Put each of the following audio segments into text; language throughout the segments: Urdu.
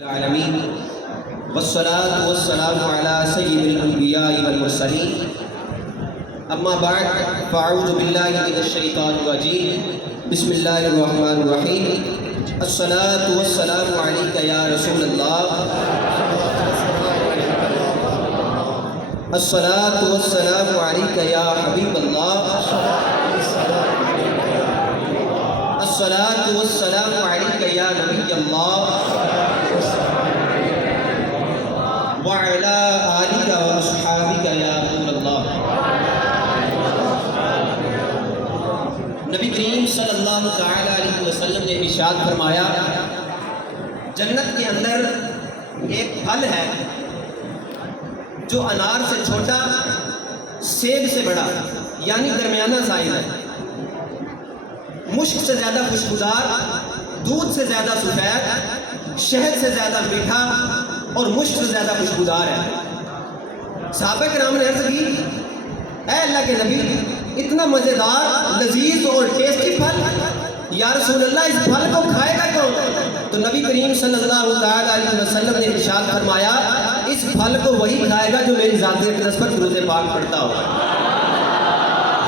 العالمین والصلاة والسلام علی سید الانبیاء والمرسلین اما بعد فاعوذ باللہ من الشیطان الرجیم بسم اللہ الرحمن الرحیم الصلاة والسلام علیک یا رسول اللہ الصلاة والسلام علیک یا حبیب اللہ الصلاة والسلام علیک یا نبی اللہ وعلى آلك وأصحابك يا رسول اللہ۔ نبی کریم صلی اللہ تعالی علیہ وسلم نے ارشاد فرمایا، جنت کے اندر ایک پھل ہے جو انار سے چھوٹا، سیب سے بڑا، یعنی درمیانہ سائز ہے، مشک سے زیادہ خوشبودار، دودھ سے زیادہ سفید، شہد سے زیادہ میٹھا اور مشک سے زیادہ خوشبودار ہے۔ صحابہ کرام نے عرض کی، اے اللہ کے نبی، اتنا مزیدار، لذیذ اور ٹیسٹی پھل، یا رسول اللہ اس پھل کو کھائے گا کون؟ تو نبی کریم صلی اللہ علیہ وسلم نے ارشاد فرمایا، اس پھل کو وہی کھائے گا جو میری ذات اقدس پر درود پاک پڑھتا ہو۔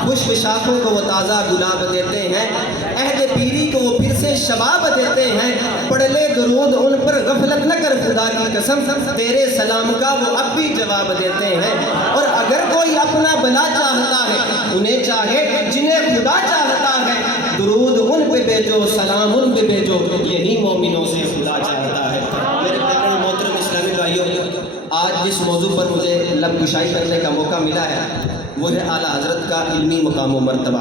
خشک شاخوں کو وہ تازہ گلاب دیتے ہیں، عہد پیری کو وہ پھر سے شباب دیتے ہیں، پڑھ لے درود ان پر غفلت نہ کر، خدا کی قسم تیرے سلام کا وہ اب بھی جواب دیتے ہیں۔ اور اگر کوئی اپنا بھلا چاہتا ہے، انہیں چاہے جنہیں خدا چاہتا ہے، درود ان پہ بھیجو، سلام ان پہ بھیجو، یہی مومنوں سے خدا چاہتا ہے۔ میرے پیارے محترم اسلامی بھائیوں، آج جس موضوع پر مجھے لب گشائی کرنے کا موقع ملا ہے وہ ہے اعلیٰ حضرت کا علمی مقام و مرتبہ۔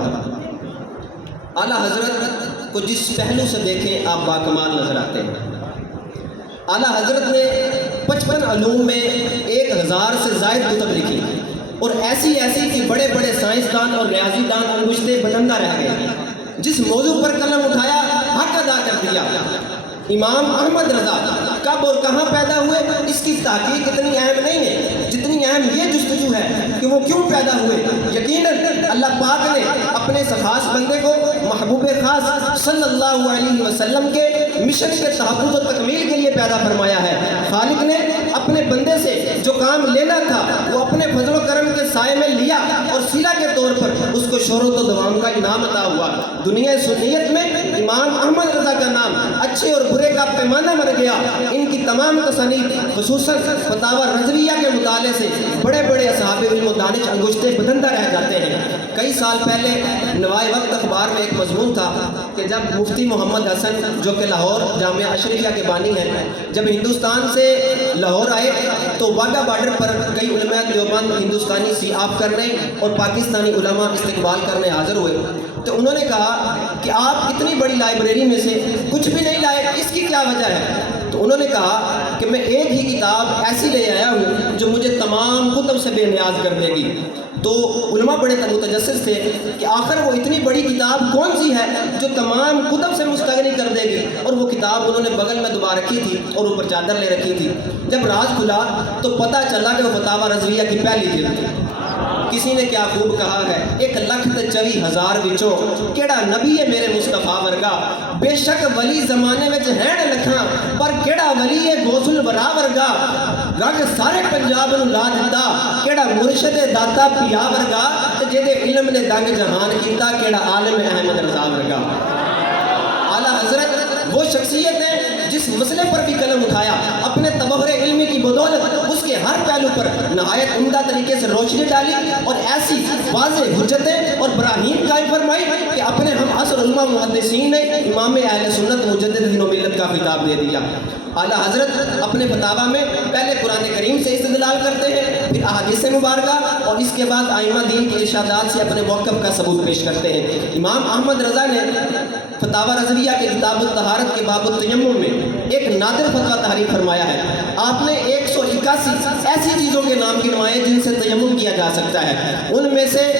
اعلیٰ حضرت کو جس پہلو سے دیکھیں آپ باکمال نظر آتے ہیں۔ اعلیٰ حضرت نے 55 علوم میں 1000 سے زائد کتب لکھی، اور ایسی کہ بڑے بڑے سائنسدان اور ریاضی دان انگشتیں بدندہ رہ گئے۔ جس موضوع پر قلم اٹھایا حق ادا کر دیا۔ امام احمد رضا کب اور کہاں پیدا ہوئے اس کی تحقیق اتنی اہم نہیں ہے جتنی اہم یہ جستجو ہے کہ وہ کیوں پیدا ہوئے۔ یقیناً اللہ پاک نے اپنے اس خاص بندے کو محبوب خاص صلی اللہ علیہ وسلم کے مشن کے تحفظ و تکمیل کے لیے پیدا فرمایا ہے۔ خالق نے اپنے بندے سے جو کام لینا تھا وہ اپنے فضل و کرم کے سائے میں لیا، اور صلہ کے طور پر اس کو شہرت و دوام کا انعام عطا ہوا۔ دنیا سنیت میں امام احمد رضا کا نام اچھے اور برے کا پیمانہ مر گیا۔ ان کی تمام تصانیف خصوصاً فتاوی رضویہ کے مطالعے سے بڑے بڑے اصحاب علم و دانش انگشتے بدندہ رہ جاتے ہیں۔ کئی سال پہلے نوائے وقت اخبار میں ایک مضمون تھا کہ جب مفتی محمد حسن جو کہ لاہور جامعہ اشرفیہ کے بانی ہیں، جب ہندوستان سے لاہور آئے تو واگا بارڈر پر کئی علماء دیوبند ہندوستانی سیاحت کرنے اور پاکستانی علماء استقبال کرنے حاضر ہوئے، تو انہوں نے کہا کہ آپ اتنی بڑی لائبریری میں سے کچھ بھی نہیں لائے، اس کی کیا وجہ ہے؟ تو انہوں نے کہا کہ میں ایک ہی کتاب ایسی لے آیا ہوں جو مجھے تمام کتب سے بے نیاز کر دے گی۔ تو علماء بڑے متجسس تھے کہ آخر وہ اتنی بڑی کتاب کون سی ہے جو تمام کتب سے مستغنی کر دے گی، اور وہ کتاب انہوں نے بغل میں دبا رکھی تھی اور اوپر چادر لے رکھی تھی۔ جب راز کھلا تو پتہ چلا کہ وہ فتاوی رضویہ کی پہلی جلد تھی۔ کسی نے کیا خوب کہا ہے، 1,24,000 وچوں کیڑا نبی ہے میرے مصطفیٰ ورگا، بے شک ولی زمانے وچ ہیں لکھاں پر کیڑا ولی ہے غوث الورا ورگا، رگ سارے پنجاب نوں لا دتا کیڑا مرشد داتا پیا ورگا، تے جدے علم نے دنگ جہان کیتا کیڑا عالم احمد رضا ورگا۔ اعلیٰ حضرت وہ شخصیت ہے جس مسئلے پر بھی قلم اٹھایا، اپنے تبحر علمی کی بدولت اس کے ہر پہلو پر نہایت عمدہ طریقے سے روشنی ڈالی، اور ایسی واضح حجتیں اور براہین قائم فرمائی کہ اپنے ہم عصر علماء محدثین نے امام اہل سنت مجدد دین و ملت کا خطاب دے دیا۔ اعلیٰ حضرت اپنے فتاوی میں پہلے قرآن کریم سے استدلال کرتے ہیں، پھر احادیث مبارکہ، اور اس کے بعد ائمہ دین کے ارشادات سے اپنے موقف کا ثبوت پیش کرتے ہیں۔ امام احمد رضا نے فتاوی رضویہ کے کتاب الطہارت کے باب التیمم میں ایک نادر فتویٰ تحریر فرمایا ہے۔ آپ نے 181 ایسی چیزوں کے نام گنوائے جن سے تیمم کیا جا سکتا ہے، ان میں سے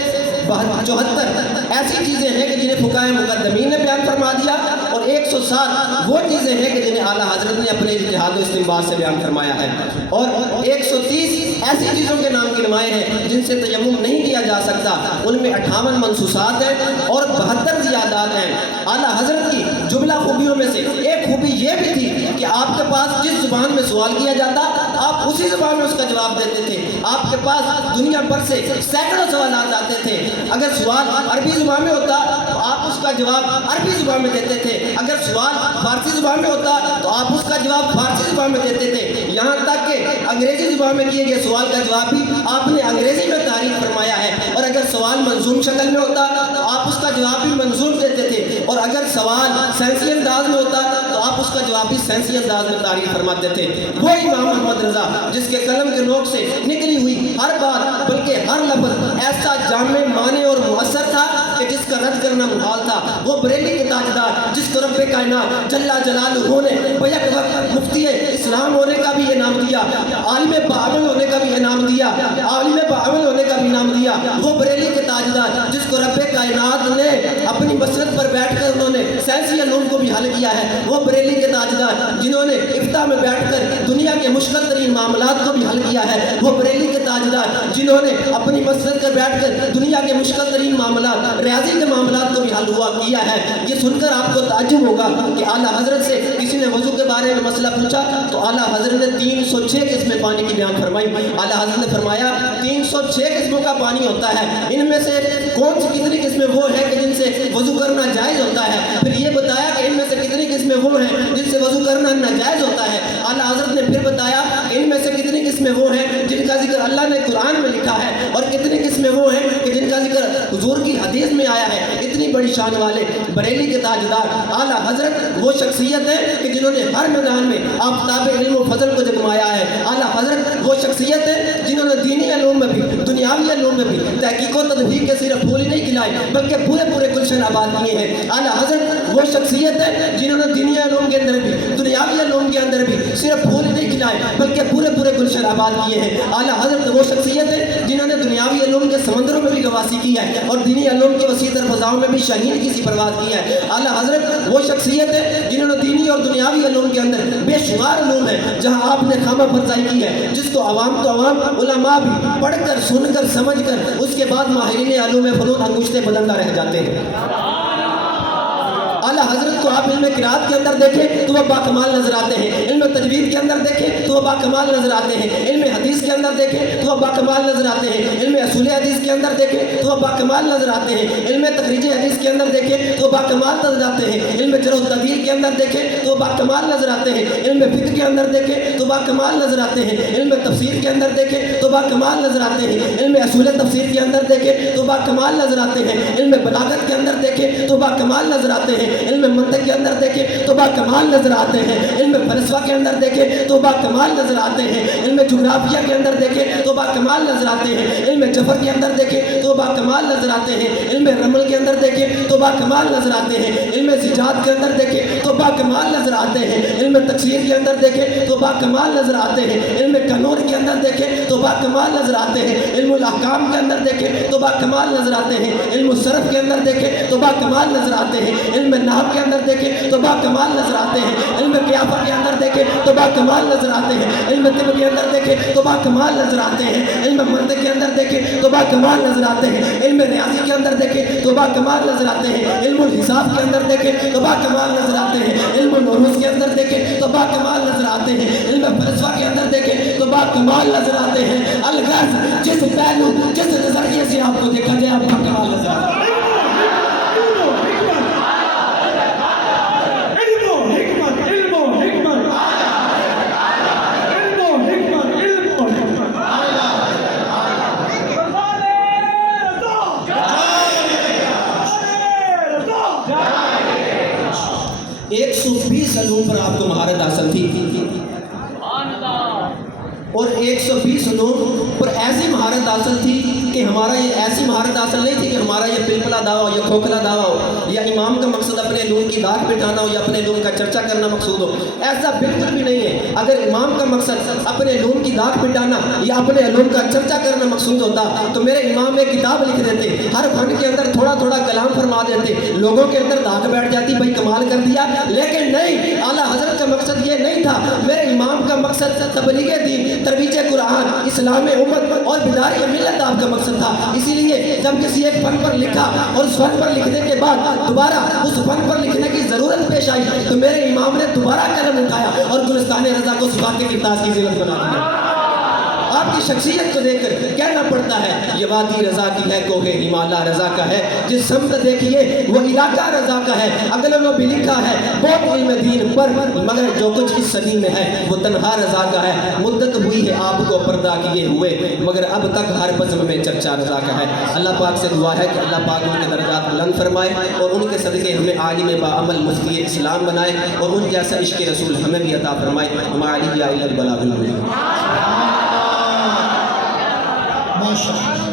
74 ایسی چیزیں ہیں کہ جنہیں فقہائے مقدمین نے بیان فرما دیا، اور 107 وہ چیزیں ہیں کہ جنہیں اعلیٰ حضرت نے اپنے اجتہاد و استنباط سے بیان فرمایا ہے، اور 130 ایسی چیزوں کے نام گنوائے ہیں جن سے تیمم نہیں کیا جا سکتا۔ ان میں 58 منصوصات ہیں اور 72 زیادات ہیں۔ اعلیٰ حضرت کی جملہ خوبیوں میں سے ایک خوبی یہ بھی تھی کہ آپ کے پاس جس زبان میں سوال کیا جاتا آپ اسی زبان میں اس کا جواب دیتے تھے. آپ کے پاس دنیا بھر سے سینکڑوں سوالات آتے تھے. اگر سوال عربی زبان میں ہوتا تو آپ اس کا جواب عربی زبان میں دیتے تھے. اگر سوال فارسی زبان میں ہوتا تو آپ اس کا جواب فارسی زبان میں دیتے تھے. یہاں تک کہ انگریزی زبان میں کیے گئے سوال کا جواب بھی آپ نے انگریزی میں تعریف فرمایا ہے. اور اگر سوال منظوم شکل میں ہوتا تو آپ اس کا جواب بھی منظوم دیتے تھے. اور اگر سوال سائنسی انداز میں ہوتا تو آپ اس کا جواب بھی سائنسی انداز میں تعریف فرماتے تھے. وہ امام محمد رضا جس کے قلم کے نوک سے نکلی ہوئی ہر بات بلکہ ہر لفظ ایسا جامع معنی اور مؤثر تھا کہ جس کا رد کرنا محال تھا. وہ بریلی کے تاجدار جس کو رب کائنات جل جلالہ نے بیک وقت مفتی اسلام ہونے کا بھی انعام دیا, عالم باعمل ہونے کا بھی انعام دیا, عالم باعمل ہونے کا بھی انعام دیا. وہ بریلی کے تاجدار جس کو رب کائنات نے اپنی مسرت پر بیٹھ کر انہوں نے سائنسی علوم کو بھی حل کیا ہے. وہ بریلی کے تاجدار جنہوں نے افتاء میں بیٹھ کر دنیا کے مشکل ترین معاملات کو بھی حل کیا ہے. وہ بریلی کے تاجدار جنہوں نے اپنی مسرت پر بیٹھ کر دنیا کے مشکل ترین معاملات ریاضی کے معاملات کو بھی حل ہوا کیا ہے. یہ سن کر آپ کو تعجب ہوگا کہ اعلیٰ حضرت سے کسی نے وضو کے بارے میں مسئلہ پوچھا تو اعلیٰ حضرت نے 306 قسمیں پانی کی بیان فرمائی. اعلیٰ حضرت نے فرمایا 306 قسموں کا پانی ہوتا ہے, ان میں سے کون سی کتنی قسمیں وہ ہیں کہ جن سے وضو کرنا جائز ہوتا ہے. پھر یہ بتایا کہ ان میں سے کتنی قسمیں وہ ہیں جن سے وضو کرنا ناجائز ہوتا ہے. اعلیٰ حضرت نے پھر بتایا ان میں سے کتنی قسمیں وہ ہیں جن کا ذکر اللہ نے قرآن میں لکھا ہے اور کتنی قسمیں وہ ہیں کہ جن کا ذکر حضور کی حدیث میں آیا ہے. اتنی بڑی شان والے بریلی کے تاجدار اعلیٰ حضرت وہ شخصیت ہے کہ جنہوں نے ہر میدان میں آفتاب علم و فضل کو جگمایا ہے. اعلیٰ حضرت وہ شخصیت ہے جنہوں نے دینی علوم میں بھی دنیاوی علوم میں بھی تحقیق و تدبیر کے صرف پھول نہیں کھلائے بلکہ پورے گلشن آباد کیے ہیں. اعلیٰ حضرت وہ شخصیت ہے جنہوں نے دینی علوم کے اندر بھی دنیاوی علوم کے اندر بھی صرف پھول نہیں کھلائے بلکہ پورے گلشن آباد کیے ہیں. اعلیٰ حضرت وہ شخصیت ہے جنہوں نے دنیاوی علوم کے سمندروں میں بھی گواسی کی ہے اور دینی علوم کے وسیع تر فضاؤں میں بھی شاہین کی سی پرواز کی ہے. اعلیٰ حضرت وہ شخصیت ہے جنہوں نے دینی اور دنیاوی علوم کے اندر بے شمار علوم ہے جہاں آپ نے خامہ فرزائی کی ہے جس کو عوام تو عوام علماء بھی پڑھ کر سن کر سمجھ کر اس کے بعد ماہرین علوم فنون انگشتیں بدلنا رہ جاتے ہیں. اعلیٰ حضرت کو آپ علم قرات کے اندر دیکھیں تو وہ باکمال نظر آتے ہیں, علم تجوید کے اندر دیکھیں تو وہ باکمال نظر آتے ہیں, علم حدیث کے اندر دیکھیں تو وہ باکمال نظر آتے ہیں, علم اصول حدیث کے اندر دیکھیں تو وہ باکمال نظر آتے ہیں, علم تخریج حدیث کے اندر دیکھیں تو وہ باکمال نظر آتے ہیں, علم جرح و تعدیل کے اندر دیکھیں تو وہ باکمال نظر آتے ہیں, علم فقہ کے اندر دیکھیں تو باکمال نظر آتے ہیں, علم تفسیر کے اندر دیکھیں تو باکمال نظر آتے ہیں, علم اصول تفسیر کے اندر دیکھیں تو باکمال نظر آتے ہیں, علم بلاغت کے اندر دیکھیں تو باکمال نظر آتے ہیں, علم منطق کے اندر دیکھیں تو باکمال نظر آتے ہیں, علم فلسفہ کے اندر دیکھیں تو باکمال نظر آتے ہیں, علم جغرافیہ کے اندر دیکھیں تو باکمال نظر آتے ہیں, علم جبر کے اندر دیکھیں تو باکمال نظر آتے ہیں, علم رمل کے اندر دیکھیں تو باکمال نظر آتے ہیں, علم زجاج کے اندر دیکھیں تو باکمال نظر آتے ہیں, علم تکسیر کے اندر دیکھیں تو باکمال نظر آتے ہیں, علم قانون کے اندر دیکھیں تو باکمال نظر آتے ہیں, علم الاحکام کے اندر دیکھیں تو باکمال نظر آتے ہیں, علم صرف کے اندر دیکھیں تو باکمال نظر آتے ہیں, علم نحو کے اندر دیکھیں تو باکمال نظر آتے ہیں, علم قیافہ کے اندر دیکھیں تو باکمال نظر آتے ہیں, علم طب کے اندر دیکھیں تو باکمال نظر آتے ہیں, علم منطق کے اندر دیکھیں تو باکمال نظر آتے ہیں, علم ریاضی کے اندر دیکھیں تو باکمال نظر آتے ہیں, علم الحساب کے اندر دیکھیں تو باکمال نظر آتے ہیں, علم العروض کے اندر دیکھیں تو باکمال نظر آتے ہیں, علم فلسفہ کے اندر دیکھیں تو باکمال نظر آتے ہیں. الغرض جس پہلو جس نظریے سے آپ کو دیکھا جائے آپ باکمال نظر آتے ہیں. ایک سو 20 علوم پر آپ کو مہارت حاصل تھی اور 120 علوم پر ایسی مہارت حاصل تھی کہ ہمارا یہ ایسی مہارت حاصل نہیں تھی کہ ہمارا یہ پلپلا دعویٰ ہو یا کھوکھلا دعویٰ ہو یا امام کا مقصد اپنے علوم کی داغ بٹھانا ہو یا اپنے علوم کا چرچا کرنا مقصود ہو. ایسا بالکل بھی نہیں ہے. اگر امام کا مقصد اپنے علوم کی داغ بٹھانا یا اپنے علوم کا چرچا کرنا مقصود ہوتا تو میرے امام ایک کتاب لکھ دیتے, ہر فن کے اندر تھوڑا تھوڑا کلام فرما دیتے, لوگوں کے اندر داغ بیٹھ جاتی بھائی کمال کر دیا. لیکن نہیں, اعلیٰ حضرت کا مقصد یہ نہیں تھا. میرے امام کا مقصد تبلیغ دین, ترویج قرآن, اسلام امت اور بیداری ملت آپ کا مقصد تھا. اسی لیے جب کسی ایک فن پر لکھا اور اس فن پر لکھنے کے بعد دوبارہ اس فن پر لکھنے کی ضرورت پیش آئی تو میرے امام نے دوبارہ قلم اٹھایا اور گلستان رضا کو صفات کرتاس کی زینت بنا دیا. آپ کی شخصیت کو دیکھ کر کہنا پڑتا ہے یہ وادی رضا کی ہے، کوہ ہمالا رضا کا ہے، جس سمت دیکھیے وہ علاقہ رضا کا ہے. اگلنوں بھی لکھا ہے بہت علم دین پر، مگر جو کچھ اس صدی میں ہے وہ تنہا رضا کا ہے. مدت ہوئی ہے آپ کو پردہ کیے ہوئے، مگر اب تک ہر بزم میں چرچا رضا کا ہے. اللہ پاک سے دعا ہے کہ اللہ پاک ان کے درجات بلند فرمائے اور ان کے صدقے ہمیں عالم باعمل مفتی اسلام بنائے اور ان جیسا عشق رسول ہمیں بھی عطا فرمائے. وما علیہ الا البلاغ المبین. ماشاء اللہ.